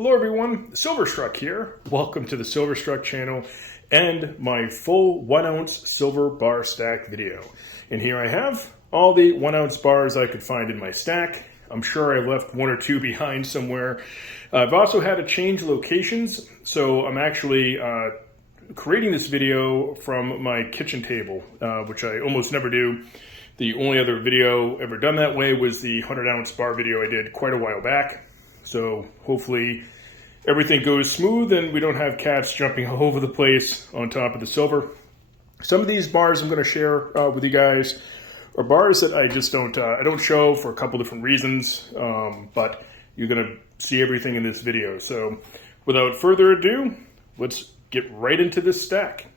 Hello everyone, Silverstruck here. Welcome to the Silverstruck channel and my full 1 ounce silver bar stack video. And here I have all the 1 ounce bars I could find in my stack. I'm sure I left one or two behind somewhere. I've also had to change locations, so I'm actually creating this video from my kitchen table, which I almost never do. The only other video ever done that way was the 100 ounce bar video I did quite a while back. So hopefully everything goes smooth and we don't have cats jumping all over the place on top of the silver. Some of these bars I'm going to share with you guys are bars that I just don't show for a couple different reasons, but you're going to see everything in this video. So without further ado, let's get right into this stack.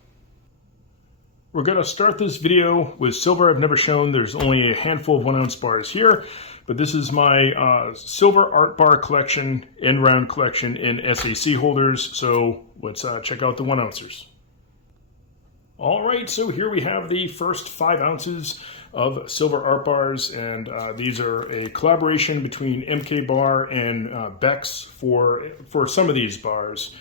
We're going to start this video with silver I've never shown. There's only a handful of 1 ounce bars here. But this is my silver art bar collection, end round collection in SAC holders. So let's check out the 1 ouncers. All right, so here we have the first 5 ounces of silver art bars. And these are a collaboration between MK Bar and Beck's for some of these bars.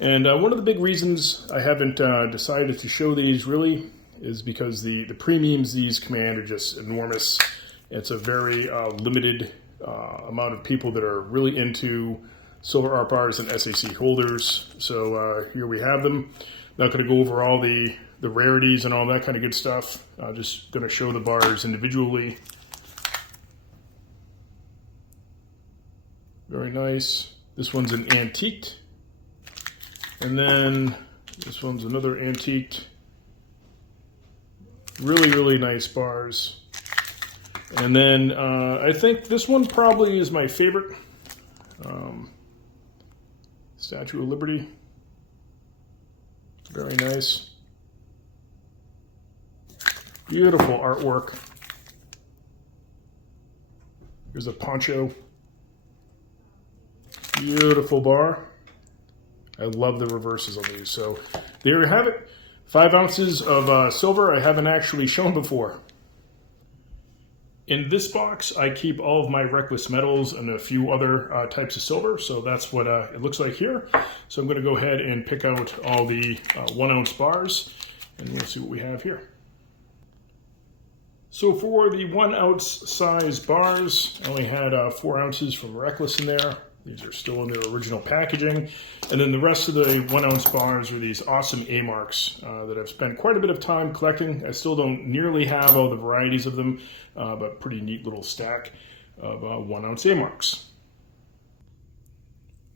And one of the big reasons I haven't decided to show these really is because the premiums these command are just enormous. It's a very limited amount of people that are really into silver art bars and SAC holders. So here we have them. Not going to go over all the rarities and all that kind of good stuff. I'm just going to show the bars individually. Very nice. This one's an antiqued. And then this one's another antiqued. Really, really nice bars. And then I think this one probably is my favorite. Statue of Liberty. Very nice. Beautiful artwork. Here's a poncho. Beautiful bar. I love the reverses on these. So there you have it. 5 ounces of silver I haven't actually shown before. In this box, I keep all of my Reckless metals and a few other types of silver, so that's what it looks like here. So I'm going to go ahead and pick out all the 1 ounce bars, and we'll see what we have here. So for the 1 ounce size bars, I only had 4 ounces from Reckless in there. These are still in their original packaging. And then the rest of the 1 ounce bars are these awesome A-marks that I've spent quite a bit of time collecting. I still don't nearly have all the varieties of them, but pretty neat little stack of 1 ounce A-marks.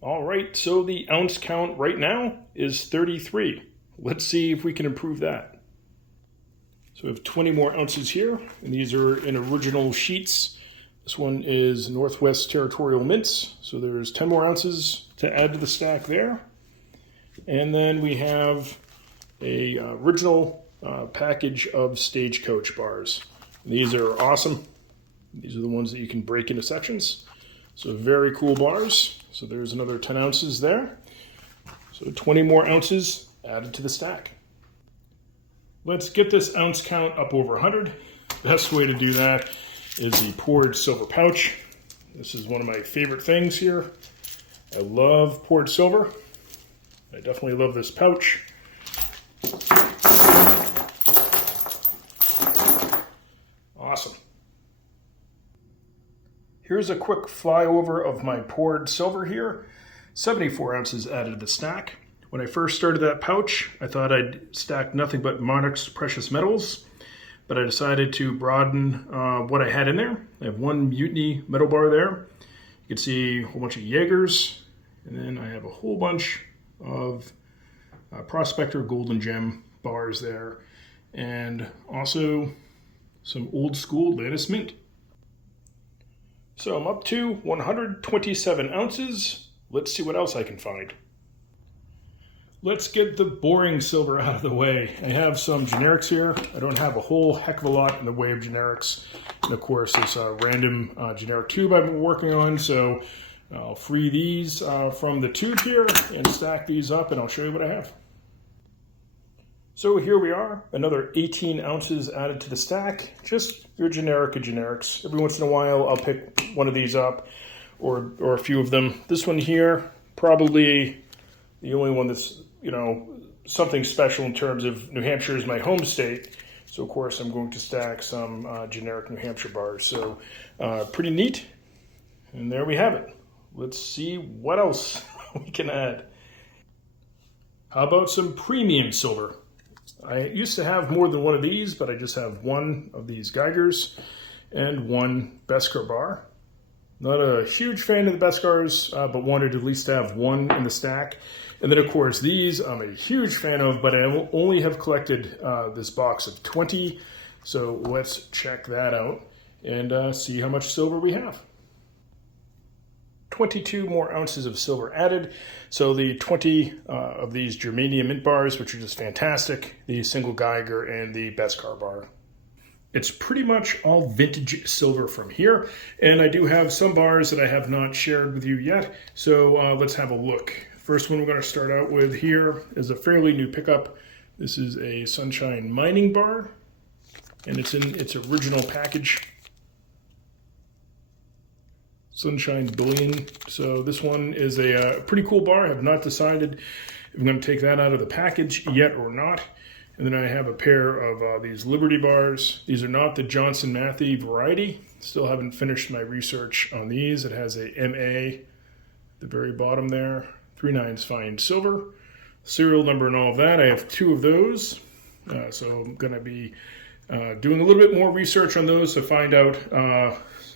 All right, so the ounce count right now is 33. Let's see if we can improve that. So we have 20 more ounces here, and these are in original sheets. This one is Northwest Territorial Mints, so there's 10 more ounces to add to the stack there. And then we have a original package of Stagecoach bars. And these are awesome. These are the ones that you can break into sections. So very cool bars. So there's another 10 ounces there. So 20 more ounces added to the stack. Let's get this ounce count up over 100. Best way to do that is the poured silver pouch. This is one of my favorite things here. I love poured silver. I definitely love this pouch. Awesome. Here's a quick flyover of my poured silver here. 74 ounces added to the stack. When I first started that pouch, I thought I'd stack nothing but Monarch's Precious Metals. But I decided to broaden what I had in there. I have 1 Mutiny metal bar there. You can see a whole bunch of Jaegers. And then I have a whole bunch of Prospector Golden Gem bars there. And also some old school Lannis Mint. So I'm up to 127 ounces. Let's see what else I can find. Let's get the boring silver out of the way. I have some generics here. I don't have a whole heck of a lot in the way of generics. And of course, this random generic tube I've been working on. So I'll free these from the tube here and stack these up, and I'll show you what I have. So here we are, another 18 ounces added to the stack. Just your generic of generics. Every once in a while, I'll pick one of these up or a few of them. This one here, probably the only one that's, you know, something special in terms of New Hampshire is my home state. So, of course, I'm going to stack some generic New Hampshire bars. So, pretty neat. And there we have it. Let's see what else we can add. How about some premium silver? I used to have more than one of these, but I just have one of these Geigers and one Beskar bar. Not a huge fan of the Beskars, but wanted to at least have one in the stack. And then, of course, these I'm a huge fan of, but I only have collected this box of 20. So let's check that out and see how much silver we have. 22 more ounces of silver added. So the 20 of these germanium mint bars, which are just fantastic, the single Geiger and the Beskar bar. It's pretty much all vintage silver from here, and I do have some bars that I have not shared with you yet, so let's have a look. First one we're going to start out with here is a fairly new pickup. This is a Sunshine Mining bar, and it's in its original package. Sunshine Bullion. So this one is a pretty cool bar. I have not decided if I'm going to take that out of the package yet or not. And then I have a pair of these Liberty bars. These are not the Johnson Matthey variety. Still haven't finished my research on these. It has a MA at the very bottom there. 3/9 fine silver. Serial number and all of that. I have two of those. So I'm going to be doing a little bit more research on those to find out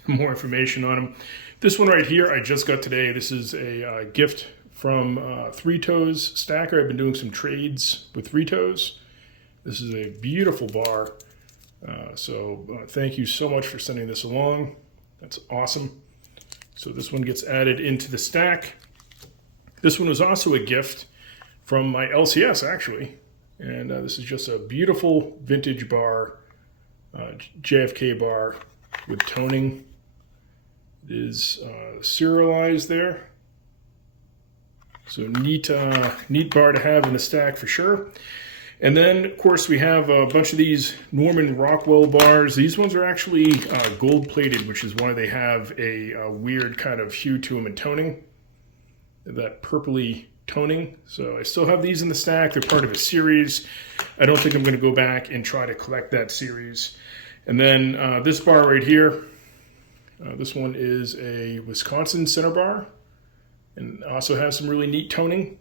more information on them. This one right here I just got today. This is a gift from Three Toes Stacker. I've been doing some trades with Three Toes. This is a beautiful bar, so thank you so much for sending this along. That's awesome. So this one gets added into the stack. This one was also a gift from my LCS, actually. And this is just a beautiful vintage bar, JFK bar with toning. It is serialized there. So neat bar to have in the stack for sure. And then, of course, we have a bunch of these Norman Rockwell bars. These ones are actually gold-plated, which is why they have a weird kind of hue to them and toning, that purpley toning. So I still have these in the stack. They're part of a series. I don't think I'm going to go back and try to collect that series. And then this bar right here, this one is a Wisconsin center bar, and also has some really neat toning.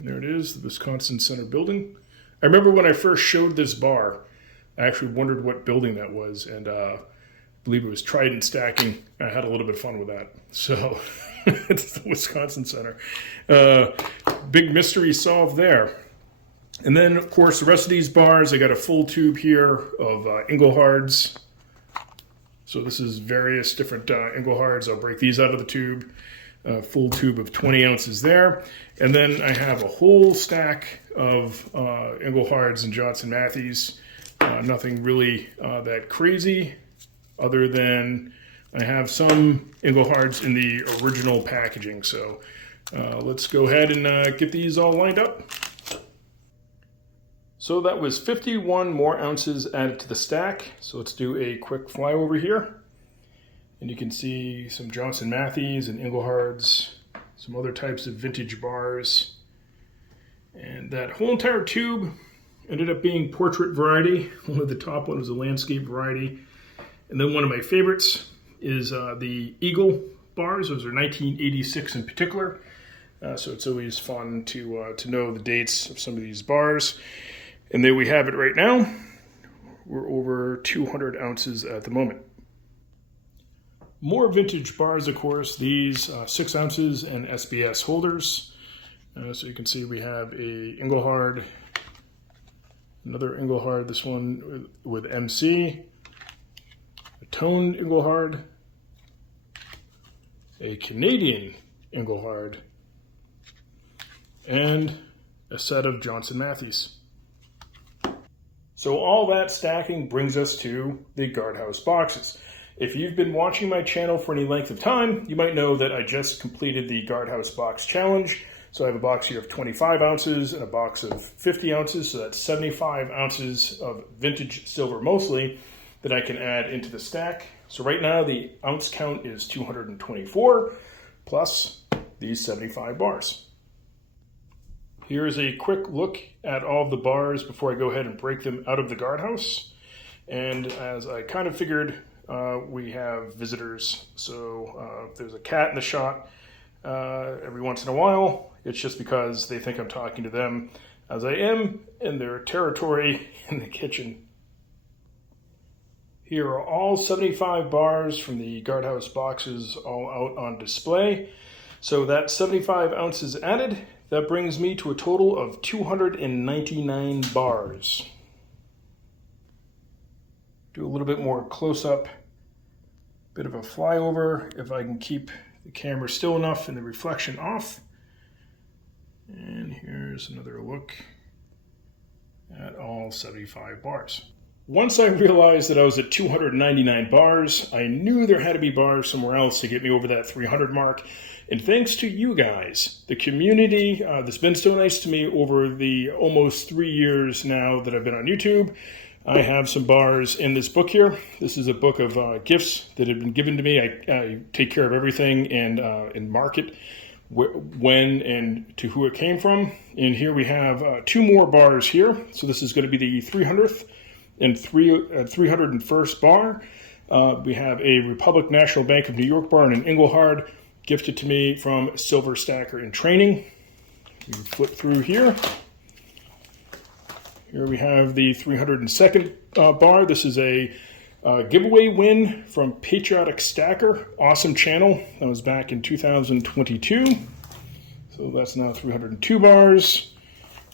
There it is, the Wisconsin Center building. I remember when I first showed this bar, I actually wondered what building that was, and I believe it was Trident Stacking. I had a little bit of fun with that. So, it's the Wisconsin Center. Big mystery solved there. And then, of course, the rest of these bars, I got a full tube here of Engelhards. So this is various different Engelhards. I'll break these out of the tube. Full tube of 20 ounces there. And then I have a whole stack of Engelhards and Johnson Mattheys. Nothing really that crazy, other than I have some Engelhards in the original packaging. So let's go ahead and get these all lined up. So that was 51 more ounces added to the stack. So let's do a quick flyover here. And you can see some Johnson Mattheys and Engelhards, some other types of vintage bars. And that whole entire tube ended up being portrait variety. One of the top one was a landscape variety. And then one of my favorites is the Eagle bars. Those are 1986 in particular. So it's always fun to know the dates of some of these bars. And there we have it right now. We're over 200 ounces at the moment. More vintage bars, of course, these 6 ounces and SBS holders. So you can see we have a Engelhard, another Engelhard, this one with MC, a toned Engelhard, a Canadian Engelhard, and a set of Johnson Mattheys. So all that stacking brings us to the guardhouse boxes. If you've been watching my channel for any length of time, you might know that I just completed the guardhouse box challenge. So I have a box here of 25 ounces and a box of 50 ounces. So that's 75 ounces of vintage silver mostly that I can add into the stack. So right now the ounce count is 224, plus these 75 bars. Here's a quick look at all of the bars before I go ahead and break them out of the guardhouse. And as I kind of figured, we have visitors. So if there's a cat in the shot every once in a while, it's just because they think I'm talking to them, as I am in their territory in the kitchen. Here are all 75 bars from the guardhouse boxes all out on display. So that's 75 ounces added. That brings me to a total of 299 bars. Do a little bit more close-up, bit of a flyover if I can keep the camera still enough and the reflection off. And here's another look at all 75 bars. Once I realized that I was at 299 bars, I knew there had to be bars somewhere else to get me over that 300 mark. And thanks to you guys, the community that's been so nice to me over the almost 3 years now that I've been on YouTube, I have some bars in this book here. This is a book of gifts that have been given to me. I take care of everything and mark it when and to who it came from. And here we have 2 more bars here. So this is going to be the 300th and 301st bar. We have a Republic National Bank of New York bar and an Engelhard gifted to me from Silver Stacker in Training. You flip through here. Here we have the 302nd bar. This is a giveaway win from Patriotic Stacker. Awesome channel. That was back in 2022. So that's now 302 bars.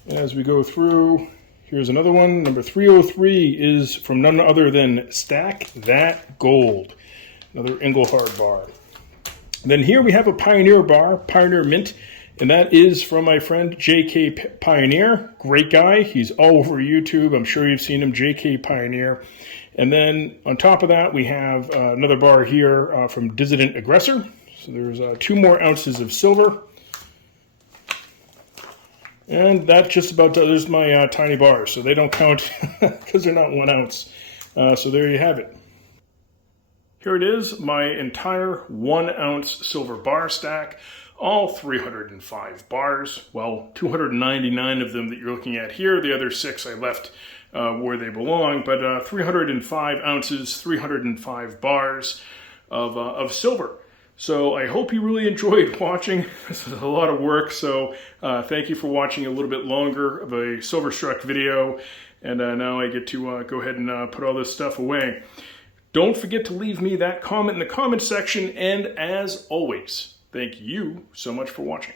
As we go through, here's another one. Number 303 is from none other than Stack That Gold. Another Engelhard bar. Then here we have a Pioneer bar, Pioneer Mint, and that is from my friend JK Pioneer. Great guy. He's all over YouTube. I'm sure you've seen him, JK Pioneer. And then on top of that, we have another bar here from Dissident Aggressor. So there's 2 more ounces of silver. And that just about does my tiny bars. So they don't count because they're not 1 ounce. So there you have it. Here it is, my entire 1 ounce silver bar stack. All 305 bars. Well, 299 of them that you're looking at here. The other 6 I left where they belong. But 305 ounces, 305 bars of silver. So I hope you really enjoyed watching. This is a lot of work, so thank you for watching a little bit longer of a Silverstruck video. And now I get to go ahead and put all this stuff away. Don't forget to leave me that comment in the comment section. And as always, thank you so much for watching.